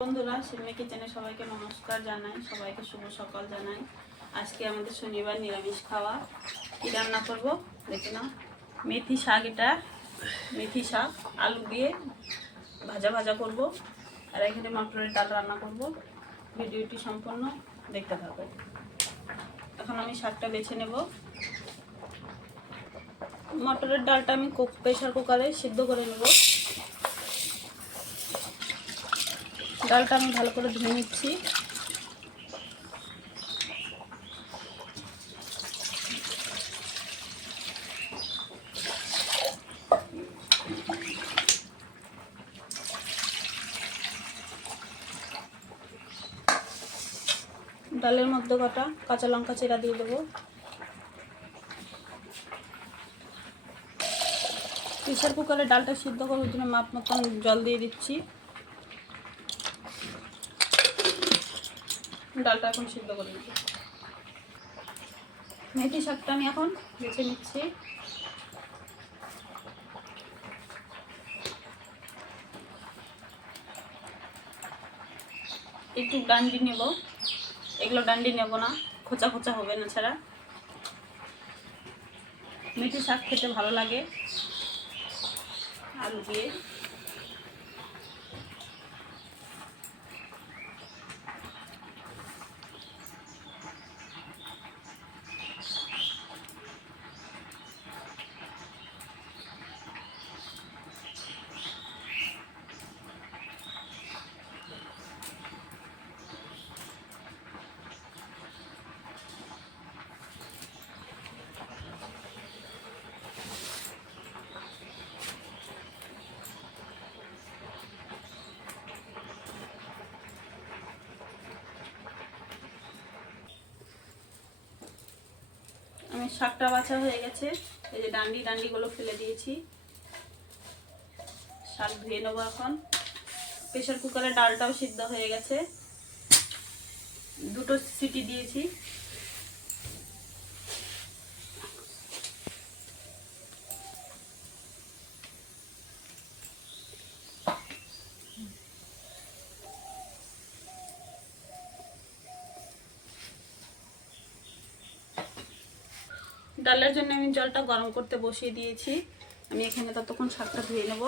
বন্ধুরা, সিমি কিচেনে সবাইকে নমস্কার জানাই, সবাইকে শুভ সকাল জানাই। আজকে আমাদের শনিবার নিরামিষ খাওয়া। কি রান্না করব দেখে নাও। মেথি শাক, এটা মেথি শাক আলু দিয়ে ভাজা ভাজা করব, আর এখানে মটরের ডাল রান্না করব। ভিডিওটি সম্পূর্ণ দেখতে থাকো। এখন আমি শাকটা বেছে নেব। মটরের ডালটা আমি প্রেসার কুকারে সিদ্ধ করে নেব। ডালটা আমি ভালো করে ধুয়ে নিচ্ছি। ডালের মধ্যে কটা কাঁচা লঙ্কা চিরা দিয়ে দেবো। প্রেসার কুকারে ডালটা সিদ্ধ করার জন্য মাপ মতন জল দিয়ে দিচ্ছি। ডালটা এখন সিদ্ধ করে দিচ্ছি। মেথি শাকটা আমি এখন বেছে নিচ্ছি। একটু ডান্ডি নেব, এগুলো ডান্ডি নেব না, খোঁচা খোঁচা হবে না ছাড়া। মেথি শাক খেতে ভালো লাগে আলু দিয়ে। আমি শাকটা বাছা হয়ে গেছে, এই যে ডান্ডিগুলো ফেলে দিয়েছি। শাক ধুয়ে নেবো এখন। প্রেসার কুকারে ডালটাও সিদ্ধ হয়ে গেছে, দুটো সিটি দিয়েছি। ডালের জন্য আমি জলটা গরম করতে বসিয়ে দিয়েছি। আমি এখানে ততক্ষণ শাকটা ধুয়ে নেব।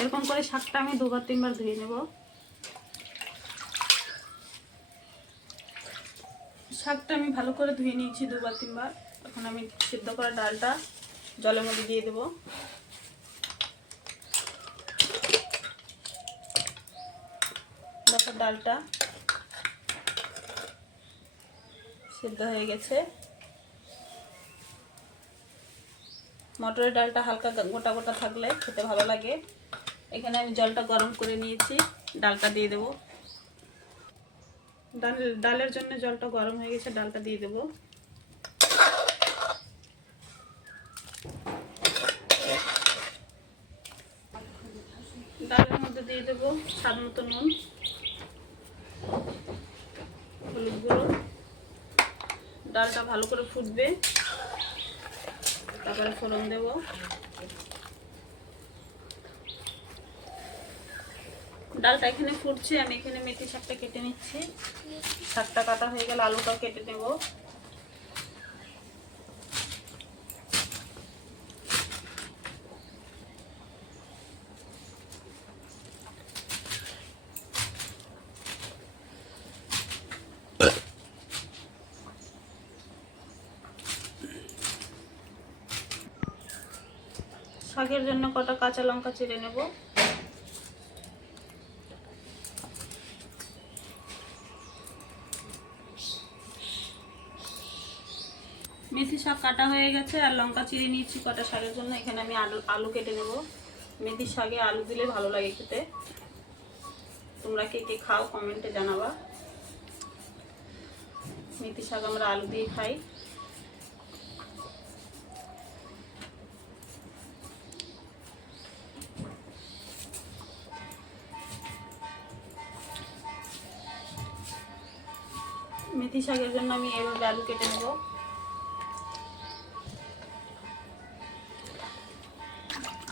এরকম করে শাকটা আমি দুবার তিনবার ধুয়ে নেব। শাকটা আমি ভালো করে ধুয়ে নিয়েছি দুবার তিনবার। এখন আমি সিদ্ধ করা ডালটা জলের মধ্যে দিয়ে দেব। দেখো ডালটা সিদ্ধ হয়ে গেছে। মটরের ডালটা হালকা গোটা গোটা থাকলে খেতে ভালো লাগে। এখানে আমি জলটা গরম করে নিয়েছি, ডালটা দিয়ে দেবো। ডালের জন্য জলটা গরম হয়ে গেছে, ডালটা দিয়ে দেবো। ডালের মধ্যে দিয়ে দেবো স্বাদ মতো নুন, হলুদ গুঁড়ো। ডালটা ভালো করে ফুটবে, তারপরে ফোড়ন দেবো। ডালটা এখানে ফুটছে, আমি এখানে মেথি শাকটা কেটে নিচ্ছি। শাকটা কাটা হয়ে গেলে আলুটাও কেটে নেব। শাকের জন্য কটা কাঁচা লঙ্কা চিড়ে নেব। মেথি শাক কাটা হয়ে গেছে, আর লঙ্কা চিড়ে নিয়েছি কটা শাকের জন্য। এখানে আমি আলু কেটে নেব। মেথি শাকে আলু দিলে ভালো লাগে খেতে। তোমরা কে কে খাও কমেন্টে জানাবা। মেথি শাক আমরা আলু দিয়ে খাই। মেথি শাকের জন্য আমি এভাবে আলু কেটে নেব।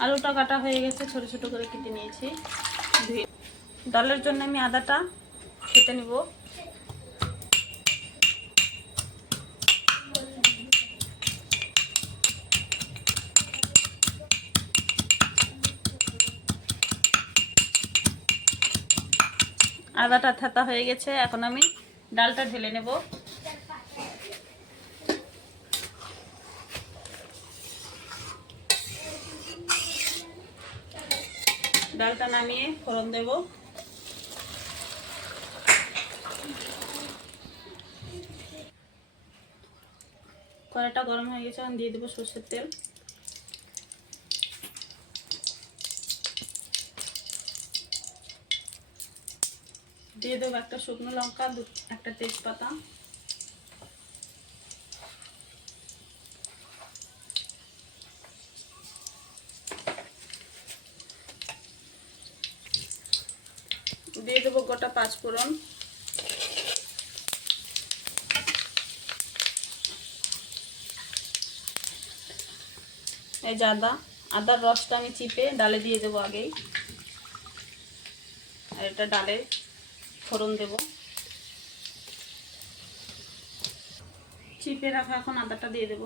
আলুটা কাটা হয়ে গেছে, ছোট ছোট করে কেটে নিয়েছি। ডালের জন্য আমি আদাটা কেটে নেব। আদাটা থেতা হয়ে গেছে, এখন আমি ডালটা ঢেলে নেব। ডালটা নামিয়ে ফোড়ন দেব। কড়াইটা গরম হয়ে গেছে, এখন দিয়ে দেবো সরষের তেল। দিয়ে দেবো একটা শুকনো লঙ্কা, একটা তেজপাতা। দিয়ে দেবো গোটা পাঁচফোড়ন। এই যে আদার রসটা আমি চিপে ডালে দিয়ে দেবো আগেই। আর এটা ডালে ফোড়ন দেব। চিপে রাখা এখন আদাটা দিয়ে দেব।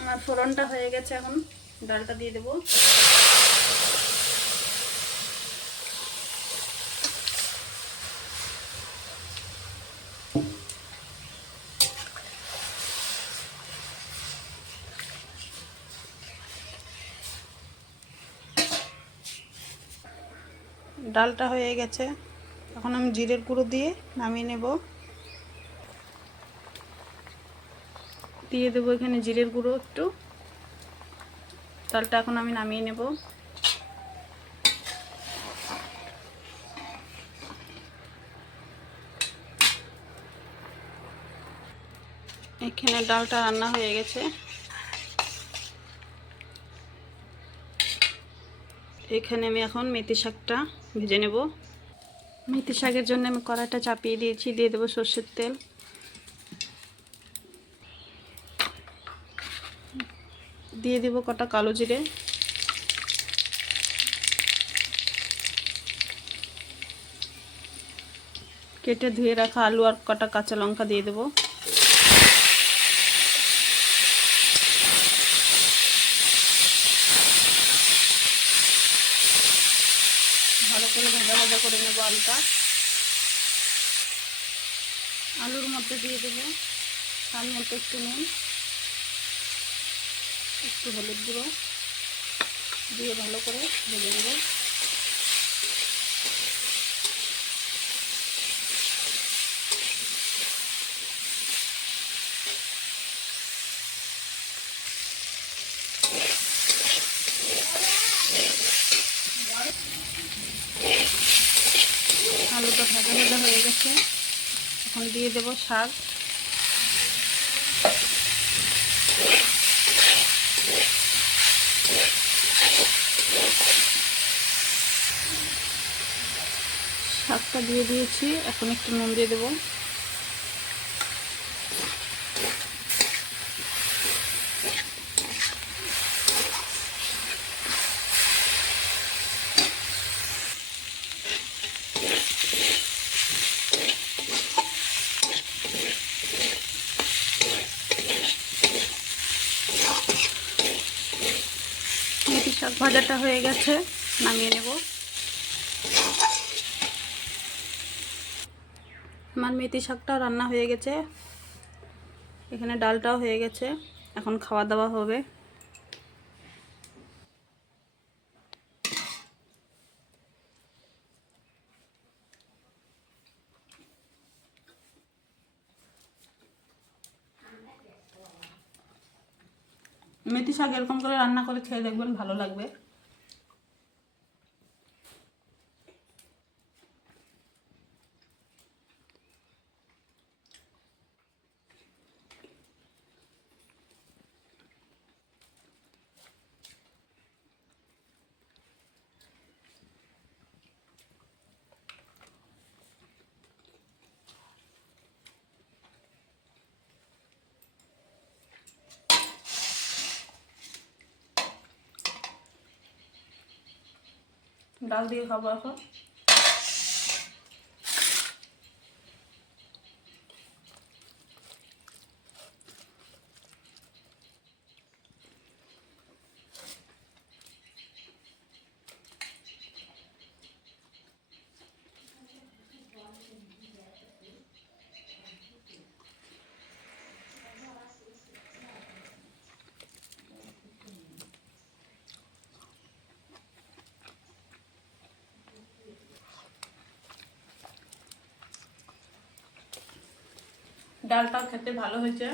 আমার ফোড়নটা হয়ে গেছে, এখন ডালটা দিয়ে দেব। ডালটা হয়ে গেছে, এখন আমি জিরের গুঁড়ো দিয়ে নামিয়ে নেব। দিয়ে দেবো এখানে জিরের গুঁড়ো একটু। ডালটা এখন আমি নামিয়ে নেব। এখানে ডালটা রান্না হয়ে গেছে। এখানে আমি এখন মেথি শাকটা ভেজে নেব। মেথি শাকের জন্য আমি কড়াইটা চাপিয়ে দিয়েছি, দিয়ে দেবো সরষের তেল। দিয়ে দেবো কটা কালো জিরে। কেটে ধুয়ে রাখা আলু আর কটা কাঁচা লঙ্কা দিয়ে দেবো। ভালো করে ভাজা ভাজা করে নেব আলুটা। আলুর মধ্যে দিয়ে দেবো তার মধ্যে একটু নুন, একটু হলুদ গুঁড়ো দিয়ে ভালো করে ভেজে নেব। আলুটা ভাজা ভাজা হয়ে গেছে, এখন দিয়ে দেব শাক। শাকটা দিয়ে দিয়েছি, এখন একটু নুন দিয়ে দেবো। মেথি শাক ভাজাটা হয়ে গেছে, নামিয়ে নেব। আমার মেথি শাকটাও রান্না হয়ে গেছে, এখানে ডালটাও হয়ে গেছে, এখন খাওয়া দাওয়া হবে। মেথি শাক এরকম করে রান্না করে খেয়ে দেখবেন, ভালো লাগবে। ডাল দিয়ে খাবো এখন। ডালটাও খেতে ভালো হয়েছে।